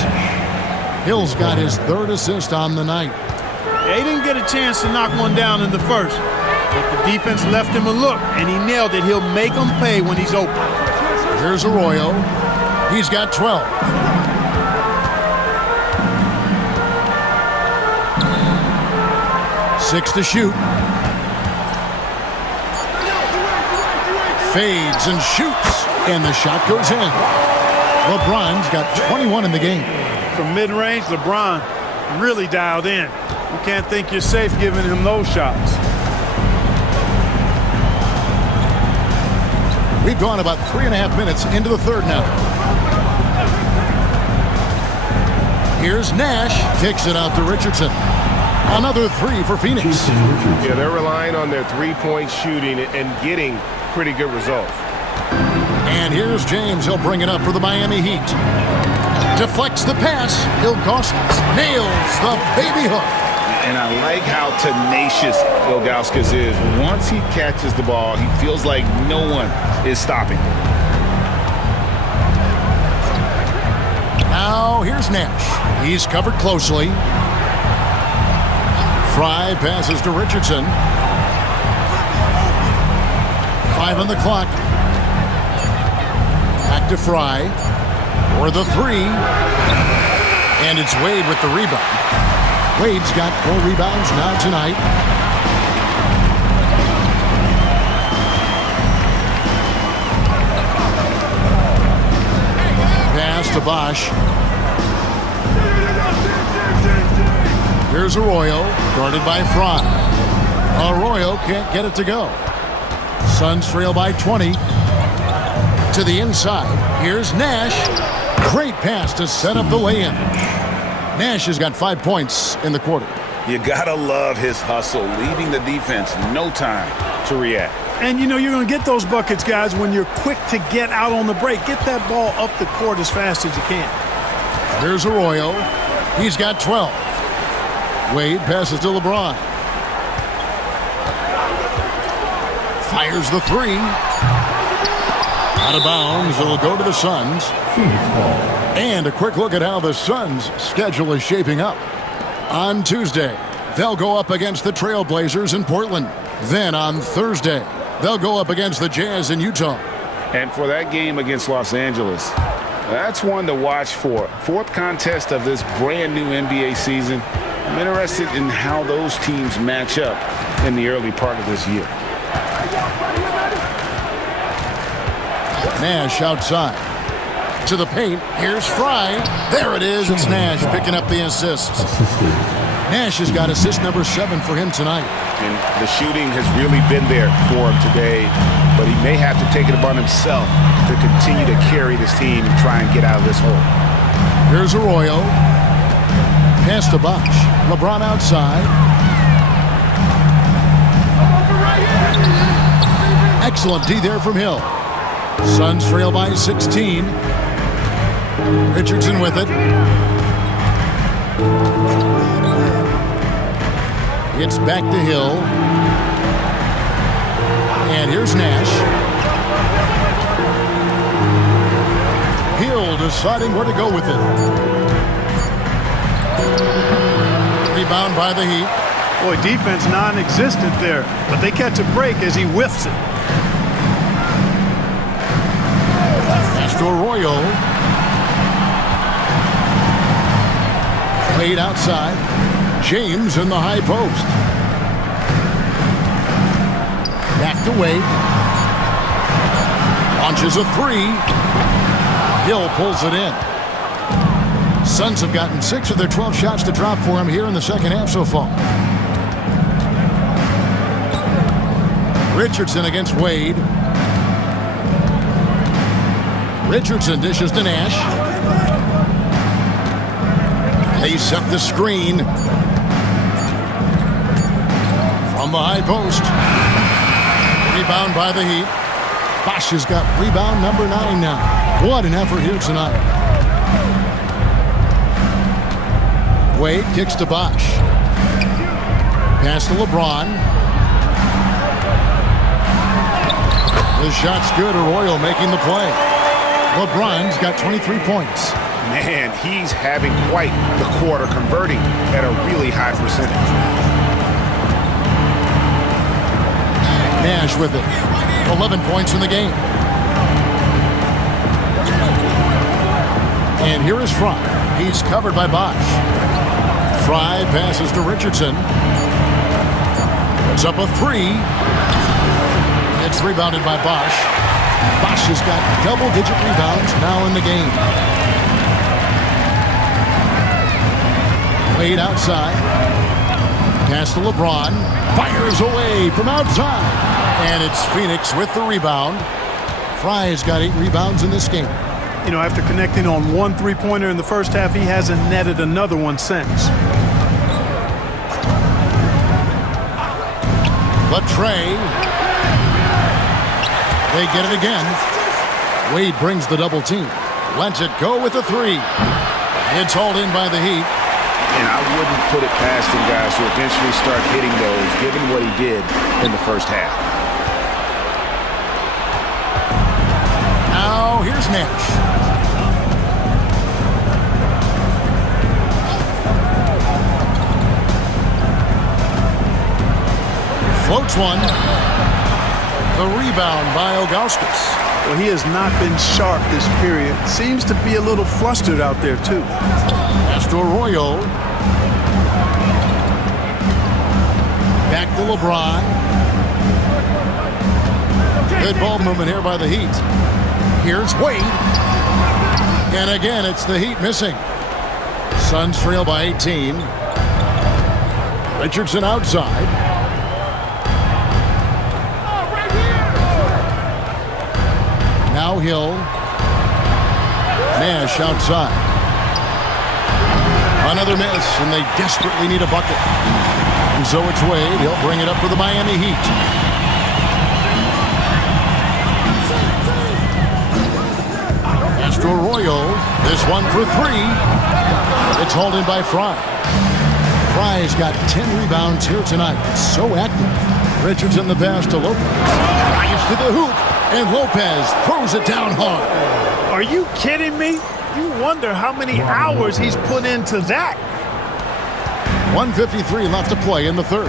Hill's got his 3rd assist on the night. They didn't get a chance to knock one down in the first, but the defense left him a look, and he nailed it. He'll make them pay when he's open. Here's Arroyo. He's got 12. Six to shoot. Fades and shoots, and the shot goes in. LeBron's got 21 in the game. From mid-range, LeBron really dialed in. You can't think you're safe giving him those shots. We've gone about 3.5 minutes into the third now. Here's Nash. Kicks it out to Richardson. Another 3 for Phoenix. Yeah, they're relying on their three-point shooting and getting pretty good results. And here's James. He'll bring it up for the Miami Heat. Deflects the pass. Ilgauskas nails the baby hook. And I like how tenacious Ilgauskas is. Once he catches the ball, he feels like no one is stopping. Now here's Nash. He's covered closely. Fry passes to Richardson. 5 on the clock. Back to Fry for the 3. And it's Wade with the rebound. Wade's got 4 rebounds now tonight. Pass to Bosh. Here's Arroyo, guarded by Fry. Arroyo can't get it to go. Suns trail by 20. To the inside. Here's Nash. Great pass to set up the lay-in. Nash has got 5 points in the quarter. You gotta love his hustle, leaving the defense no time to react. And you know you're going to get those buckets, guys, when you're quick to get out on the break. Get that ball up the court as fast as you can. Here's Arroyo. He's got 12. Wade passes to LeBron. Fires the 3. Out of bounds, it'll go to the Suns. And a quick look at how the Suns' schedule is shaping up. On Tuesday, they'll go up against the Trailblazers in Portland. Then on Thursday, they'll go up against the Jazz in Utah. And for that game against Los Angeles, that's one to watch for. Fourth contest of this brand new NBA season. I'm interested in how those teams match up in the early part of this year. Nash outside. To the paint. Here's Fry. There it is. It's Nash picking up the assist. Nash has got assist number 7 for him tonight. And the shooting has really been there for him today, but he may have to take it upon himself to continue to carry this team and try and get out of this hole. Here's Arroyo. Pass to Bosh. LeBron outside. Excellent D there from Hill. Suns trail by 16. Richardson with it. It's back to Hill. And here's Nash. Hill deciding where to go with it. Rebound by the Heat. Boy, defense non-existent there, but they catch a break as he whiffs it. Pass to Arroyo. Played outside. James in the high post. Back to Wade. Launches a 3. Hill pulls it in. Suns have gotten 6 of their 12 shots to drop for him here in the second half so far. Richardson against Wade. Richardson dishes to Nash. They set the screen. From the high post. Rebound by the Heat. Bosh has got rebound number 9 now. What an effort here tonight. Wade kicks to Bosh. Pass to LeBron. The shot's good. Arroyo making the play. LeBron's got 23 points. Man, he's having quite the quarter, converting at a really high percentage. Nash with it. 11 points in the game. And here is Fry. He's covered by Bosh. Fry passes to Richardson. Puts up a 3. It's rebounded by Bosh. Bosh has got double-digit rebounds now in the game. Wade outside. Pass to LeBron. Fires away from outside. And it's Phoenix with the rebound. Fry's got 8 rebounds in this game. You know, after connecting on 1 3-pointer in the first half, he hasn't netted another one since. Latrey. They get it again. Wade brings the double team. Lets it go with a 3. It's hauled in by the Heat. And I wouldn't put it past him, guys, to eventually start hitting those, given what he did in the first half. Now, here's Nash. Floats one. The rebound by Ilgauskas. Well, he has not been sharp this period. Seems to be a little flustered out there, too. Pass to Arroyo. Back to LeBron. Good ball movement here by the Heat. Here's Wade. And again, it's the Heat missing. Suns trail by 18. Richardson outside. Now Hill. Nash outside. Another miss, and they desperately need a bucket. And so it's Wade. He'll bring it up for the Miami Heat. Pass to Arroyo. This one for 3. It's hauled in by Fry. Fry's got 10 rebounds here tonight. So active. Richardson the pass to Lopez. Drives to the hoop. And Lopez throws it down hard. Are you kidding me? You wonder how many hours he's put into that. 1:53 left to play in the third.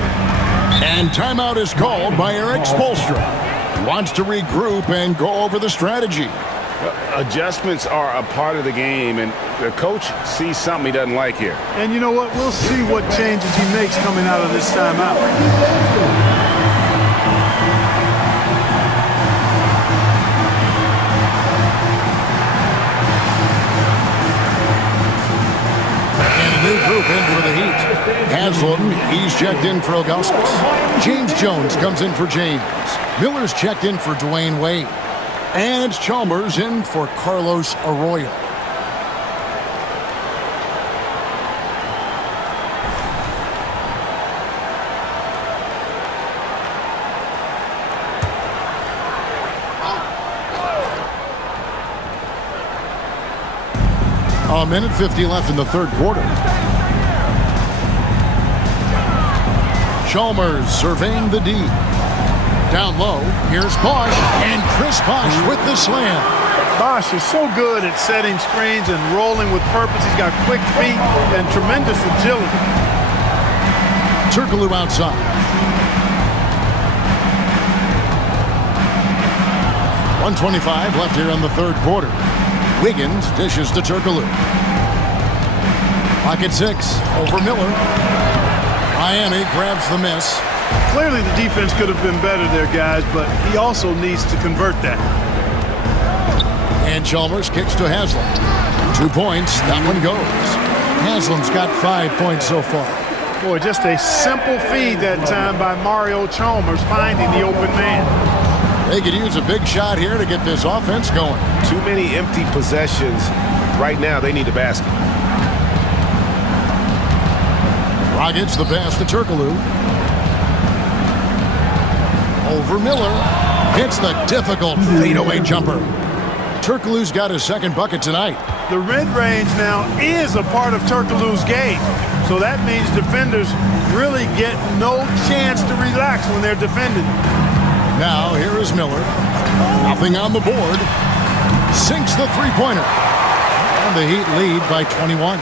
And timeout is called by Eric Spoelstra. He wants to regroup and go over the strategy. Adjustments are a part of the game, and the coach sees something he doesn't like here. And you know what? We'll see what changes he makes coming out of this timeout. New group in for the Heat. Haslam, he's checked in for Augustus. James Jones comes in for James. Miller's checked in for Dwayne Wade. And Chalmers in for Carlos Arroyo. A minute 50 left in the third quarter. Chalmers surveying the D. Down low, here's Bosch, and Chris Bosch with the slam. Bosch is so good at setting screens and rolling with purpose. He's got quick feet and tremendous agility. Turkoglu outside. .125 left here in the third quarter. Wiggins dishes to Turkoglu. Pocket 6 over Miller. Miami grabs the miss. Clearly the defense could have been better there, guys, but he also needs to convert that. And Chalmers kicks to Haslam. 2 points, that one goes. Haslam's got 5 points so far. Boy, just a simple feed that time by Mario Chalmers finding the open man. They could use a big shot here to get this offense going. Too many empty possessions. Right now, they need a basket. Rockets the pass to Turkoglu. Over Miller. Hits the difficult fadeaway jumper. Turkoglu's got his second bucket tonight. The mid-range now is a part of Turkoglu's game. So that means defenders really get no chance to relax when they're defending. Now here is Miller. Nothing on the board. Sinks the three-pointer. And the Heat lead by 21.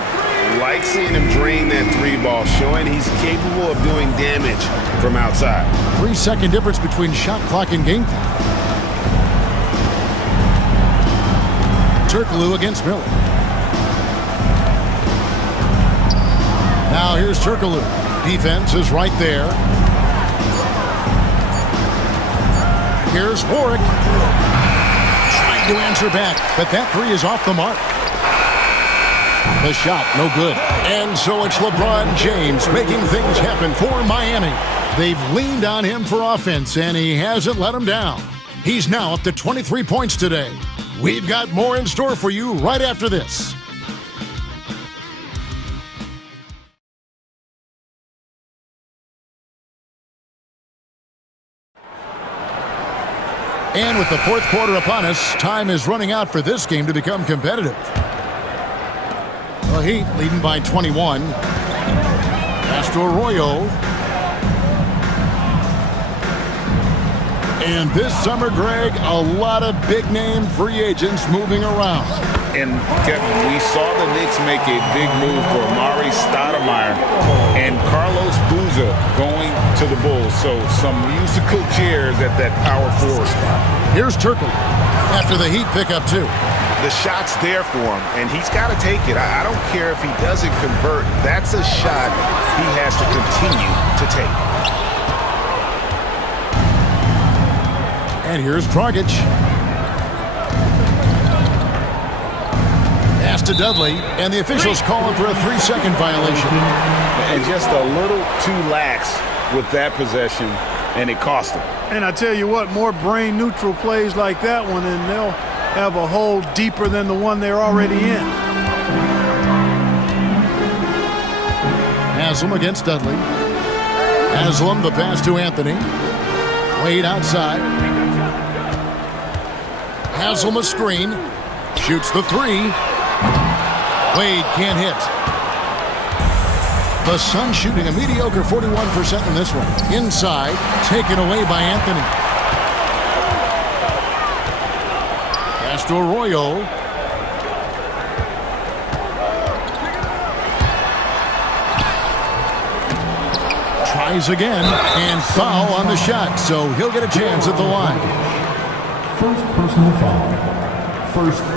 Like seeing him drain that three ball, showing he's capable of doing damage from outside. 3-second difference between shot clock and game time. Turkoglu against Miller. Now here's Turkoglu. Defense is right there. Here's Warwick. Trying to answer back, but that three is off the mark. The shot, no good. And so it's LeBron James making things happen for Miami. They've leaned on him for offense, and he hasn't let them down. He's now up to 23 points today. We've got more in store for you right after this. And with the fourth quarter upon us, time is running out for this game to become competitive. The Heat leading by 21. Pass to Arroyo. And this summer, Greg, a lot of big-name free agents moving around. And Kevin, we saw the Knicks make a big move for Amari Stoudemire and Carlos Boozer going to the Bulls. So some musical chairs at that power forward spot. Here's Turkoglu after the Heat pick up two. The shot's there for him, and he's got to take it. I don't care if he doesn't convert. That's a shot he has to continue to take. And here's Dragic. Pass to Dudley, and the officials calling for a 3-second violation. And just a little too lax with that possession, and it cost him. And I tell you what, more brain-neutral plays like that one, and they'll have a hole deeper than the one they're already in. Haslam against Dudley. Haslam, the pass to Anthony. Wade outside. Haslam a screen. Shoots the three. Wade can't hit. The Suns shooting a mediocre 41% in this one. Inside, taken away by Anthony. Pass to Arroyo. Tries again, and foul on the shot, so he'll get a chance at the line. First personal foul.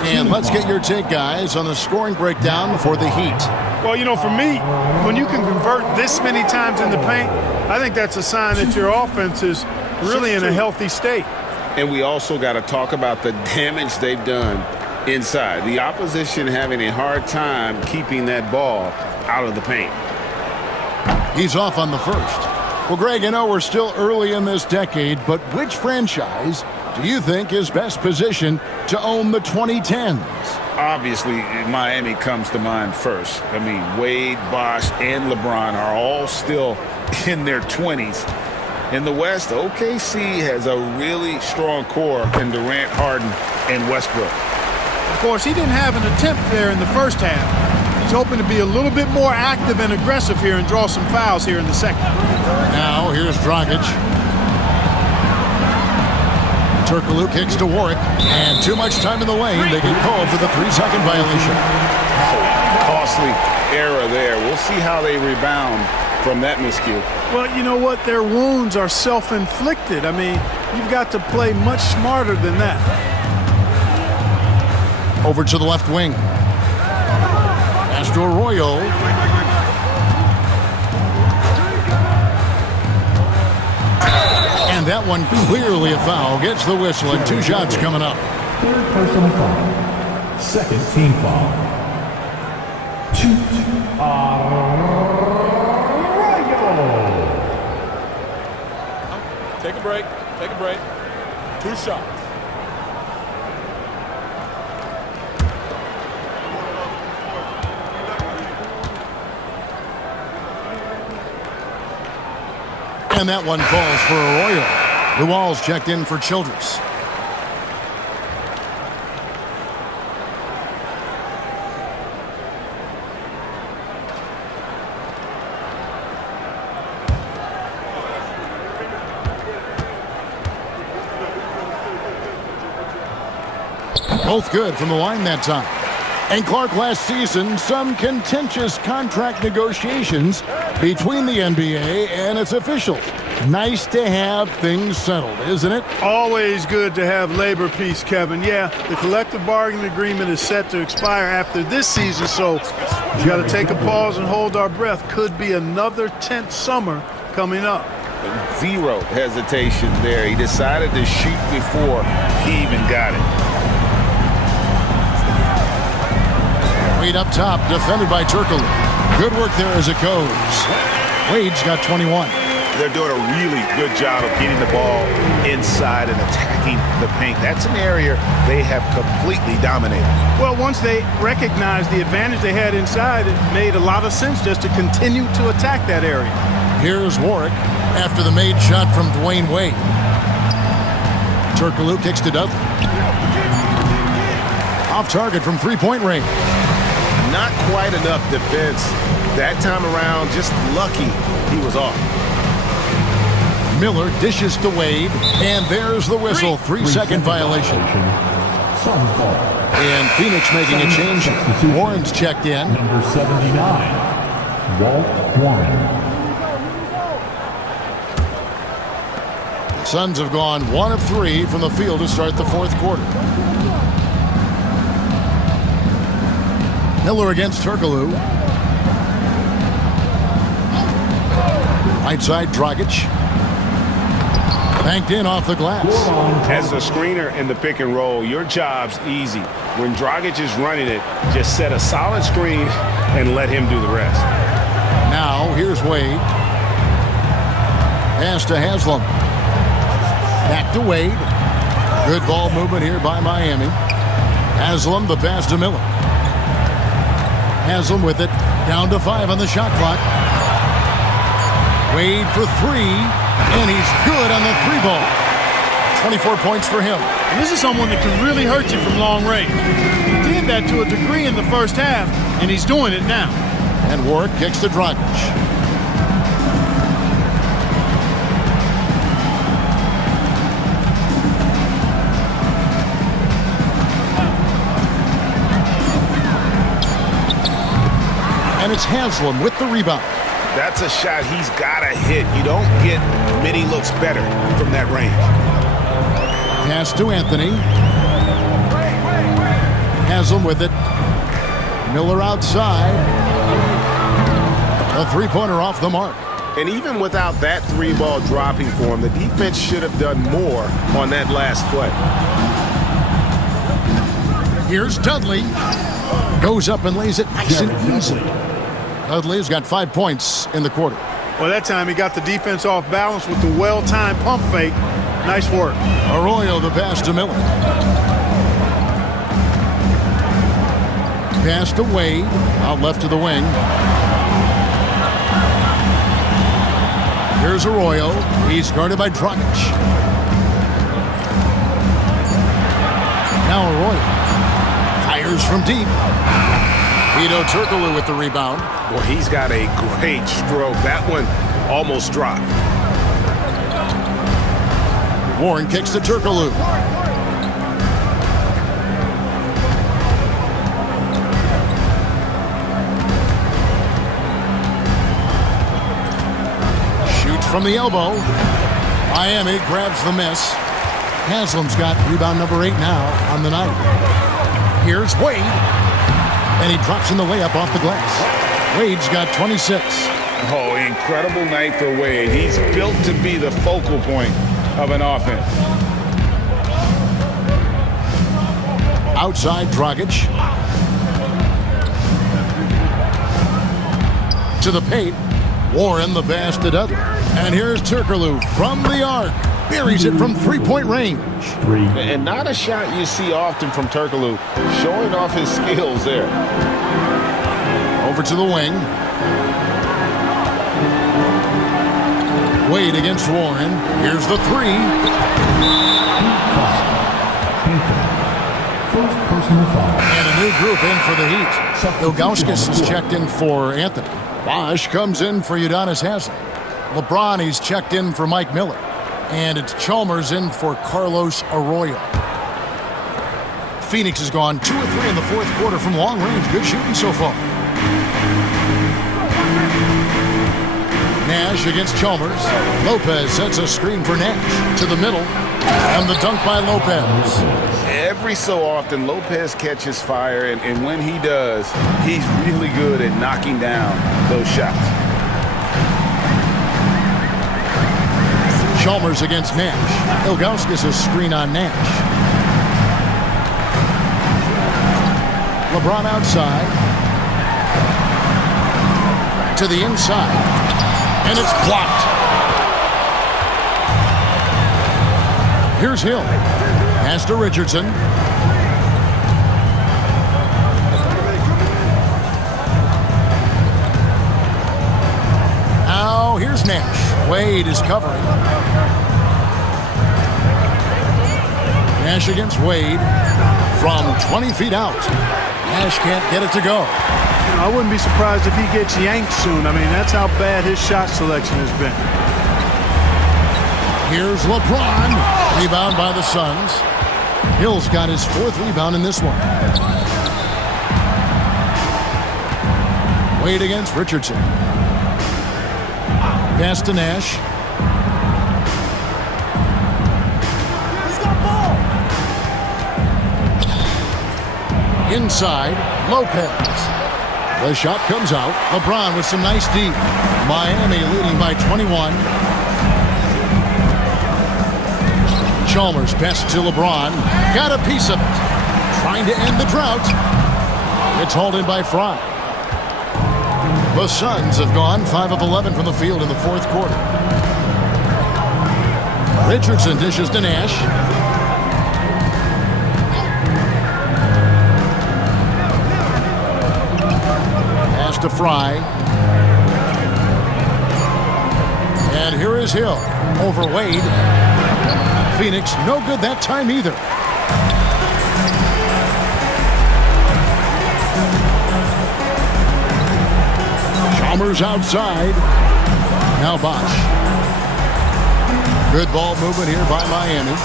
And let's get your take, guys, on the scoring breakdown for the Heat. Well, you know, for me, when you can convert this many times in the paint, I think that's a sign that your offense is really in a healthy state. And we also got to talk about the damage they've done inside. The opposition having a hard time keeping that ball out of the paint. He's off on the first. Well, Greg, I know we're still early in this decade, but which franchise do you think is best positioned to own the 2010s? Obviously, Miami comes to mind first. I mean, Wade, Bosh, and LeBron are all still in their 20s. In the West, OKC has a really strong core in Durant, Harden, and Westbrook. Of course, he didn't have an attempt there in the first half. He's hoping to be a little bit more active and aggressive here and draw some fouls here in the second. Now, here's Dragic. Turkoglu kicks to Warwick, and too much time in the lane. They get called for the 3-second violation. Costly error there. We'll see how they rebound from that miscue. Well, you know what? Their wounds are self-inflicted. I mean, you've got to play much smarter than that. Over to the left wing. Pass to Arroyo. And that one clearly a foul. Gets the whistle, and 2 shots coming up. Third personal foul. Second team foul. Take a break. Take a break. 2 shots. And that one falls for Arroyo. The Walls checked in for Childress. Both good from the line that time. And Clark, last season, some contentious contract negotiations between the NBA and its officials. Nice to have things settled, isn't it? Always good to have labor peace, Kevin. Yeah, the collective bargaining agreement is set to expire after this season, so we got to take a pause and hold our breath. Could be another tense summer coming up. Zero hesitation there. He decided to shoot before he even got it. Wade up top, defended by Turkoglu. Good work there as it goes. Wade's got 21. They're doing a really good job of getting the ball inside and attacking the paint. That's an area they have completely dominated. Well, once they recognized the advantage they had inside, it made a lot of sense just to continue to attack that area. Here's Warwick after the made shot from Dwayne Wade. Turkoglu kicks to Dudley. Off target from three-point range. Not quite enough defense that time around. Just lucky he was off. Miller dishes to Wade, and there's the whistle. 3-second violation. SUNS ball. And Phoenix making a change. Warren's checked in. Number 79, Walt Warren. The Suns have gone 1 of 3 from the field to start the fourth quarter. Miller against Turkoglu. Right side, Dragic. Banked in off the glass. As a screener in the pick and roll, your job's easy. When Dragic is running it, just set a solid screen and let him do the rest. Now, here's Wade. Pass to Haslam. Back to Wade. Good ball movement here by Miami. Haslam, the pass to Miller. Haslam with it. Down to 5 on the shot clock. Wade for 3. And he's good on the 3-ball. 24 points for him. And this is someone that can really hurt you from long range. He did that to a degree in the first half, and he's doing it now. And Warwick kicks to Dragic. And it's Haslam with the rebound. That's a shot he's got to hit. You don't get many looks better from that range. Pass to Anthony. Haslam with it. Miller outside. A three-pointer off the mark. And even without that three ball dropping for him, the defense should have done more on that last play. Here's Dudley. Goes up and lays it nice and easy. Dudley's got 5 points in the quarter. Well, that time he got the defense off balance with the well-timed pump fake. Nice work. Arroyo the pass to Miller. Pass to Wade. Out left to the wing. Here's Arroyo. He's guarded by Dragic. Now Arroyo fires from deep. Vito Turkoglu with the rebound. Well, he's got a great stroke. That one almost dropped. Warren kicks to Turkoglu. From the elbow. Miami grabs the miss. Haslam's got rebound number 8 now on the night. Here's Wade. And he drops in the layup off the glass. Wade's got 26. Oh, incredible night for Wade. He's built to be the focal point of an offense. Outside Dragic. To the paint. Warren the pass to Dudley. And here's Turkoglu from the arc. Buries it from three-point range. And not a shot you see often from Turkoglu, showing off his skills there. Over to the wing. Wade against Warren. Here's the three. First personal foul. And a new group in for the Heat. Ilgauskas is checked in for Anthony. Bosch comes in for Udonis Haslem. LeBron, he's checked in for Mike Miller. And it's Chalmers in for Carlos Arroyo. Phoenix has gone 2 of 3 in the fourth quarter from long range. Good shooting so far. Nash against Chalmers. Lopez sets a screen for Nash to the middle. And the dunk by Lopez. Every so often, Lopez catches fire, and when he does, he's really good at knocking down those shots. Chalmers against Nash. Ilgauskas a screen on Nash. LeBron outside. To the inside. And it's blocked. Here's Hill. Pass to Richardson. Now here's Nash. Wade is covering. Nash against Wade from 20 feet out. Nash can't get it to go. I wouldn't be surprised if he gets yanked soon. I mean, that's how bad his shot selection has been. Here's LeBron. Rebound by the Suns. Hill's got his 4th rebound in this one. Wade against Richardson. Pass to Nash. Inside, Lopez. The shot comes out. LeBron with some nice deep. Miami leading by 21. Chalmers pass to LeBron. Got a piece of it. Trying to end the drought. It's hauled in by Fry. The Suns have gone 5 of 11 from the field in the fourth quarter. Richardson dishes to Nash. Pass to Fry. And here is Hill over Wade. Phoenix no good that time either. Chalmers outside. Now Bosch. Good ball movement here by Miami.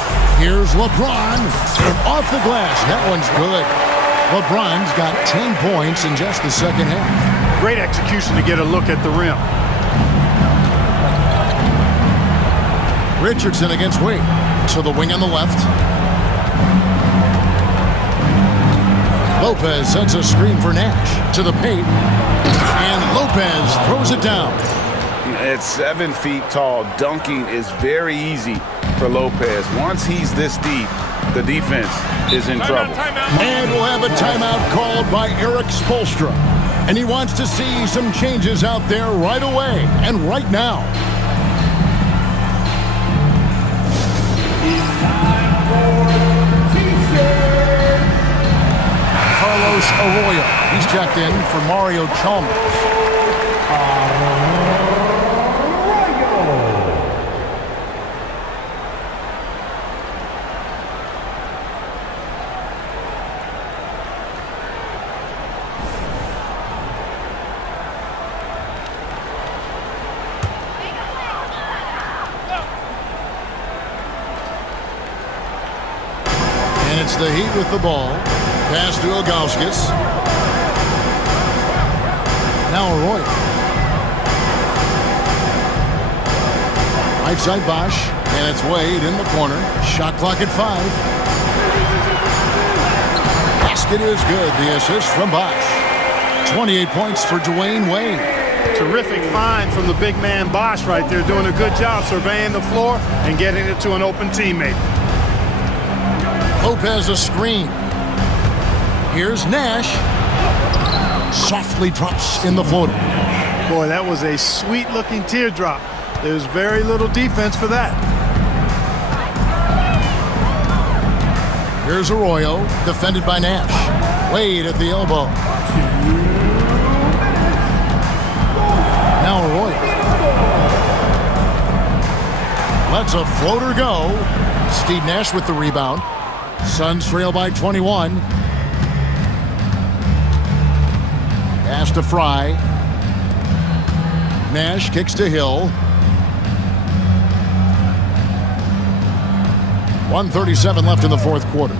Here's LeBron. And off the glass. That one's good. LeBron's got 10 points in just the second half. Great execution to get a look at the rim. Richardson against Wade. To the wing on the left. Lopez sets a screen for Nash. To the paint. And Lopez throws it down. At 7 feet tall, dunking is very easy for Lopez. Once he's this deep, the defense is in trouble. And we'll have a timeout called by Eric Spoelstra. And he wants to see some changes out there right away and right now. Carlos Arroyo. He's checked in for Mario Chalmers. And it's the Heat with the ball. Pass to Ilgauskas. Now Arroyo. Right side Bosch. And it's Wade in the corner. Shot clock at 5. Basket is good. The assist from Bosch. 28 points for Dwayne Wade. Terrific find from the big man Bosch right there, doing a good job surveying the floor and getting it to an open teammate. Lopez a screen. Here's Nash. Softly drops in the floater. Boy, that was a sweet-looking teardrop. There's very little defense for that. Here's Arroyo, defended by Nash. Wade at the elbow. Now Arroyo. Lets a floater go. Steve Nash with the rebound. Suns trail by 21. Pass to Fry. Nash kicks to Hill. 1:37 left in the fourth quarter.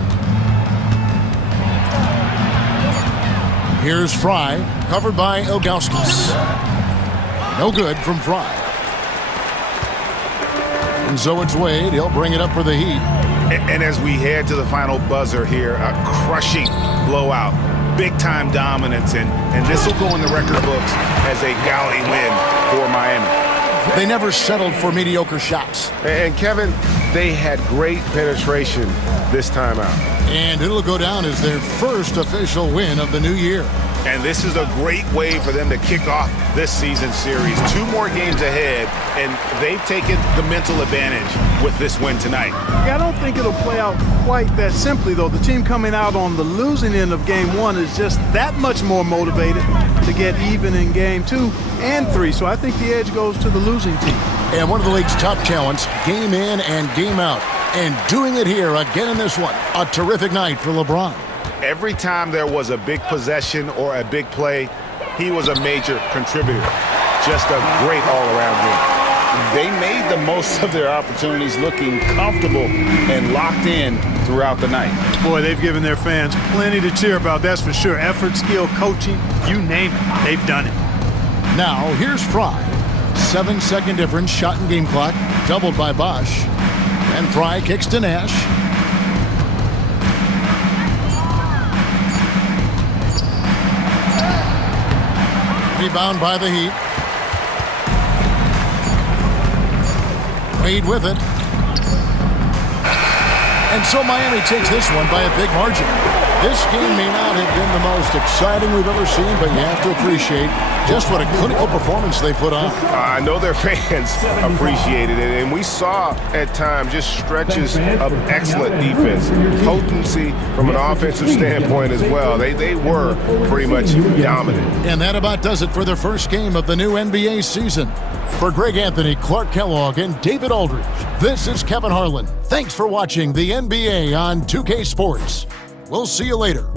Here's Fry, covered by Ilgauskas. No good from Fry. And so it's Wade. He'll bring it up for the Heat. And as we head to the final buzzer here, a crushing blowout, big-time dominance, and this will go in the record books as a gaudy win for Miami. They never settled for mediocre shots. And Kevin, they had great penetration this time out. And it'll go down as their first official win of the new year. And this is a great way for them to kick off this season series. 2 more games ahead, and they've taken the mental advantage with this win tonight. Yeah, I don't think it'll play out quite that simply, though. The team coming out on the losing end of game 1 is just that much more motivated to get even in game 2 and 3. So I think the edge goes to the losing team. And one of the league's top talents, game in and game out. And doing it here again in this one. A terrific night for LeBron. Every time there was a big possession or a big play, he was a major contributor. Just a great all-around game. They made the most of their opportunities, looking comfortable and locked in throughout the night. Boy, they've given their fans plenty to cheer about, that's for sure. Effort, skill, coaching, you name it, they've done it. Now, here's Fry. 7-second difference, shot and game clock, doubled by Bosch. And Fry kicks to Nash. Rebound by the Heat. Wade with it. And so Miami takes this one by a big margin. This game may not have been the most exciting we've ever seen, but you have to appreciate just what a clinical performance they put on. I know their fans appreciated it, and we saw at times just stretches of excellent defense, potency from an offensive standpoint as well. They were pretty much dominant. And that about does it for the first game of the new NBA season. For Greg Anthony, Clark Kellogg, and David Aldridge, this is Kevin Harlan. Thanks for watching the NBA on 2K Sports. We'll see you later.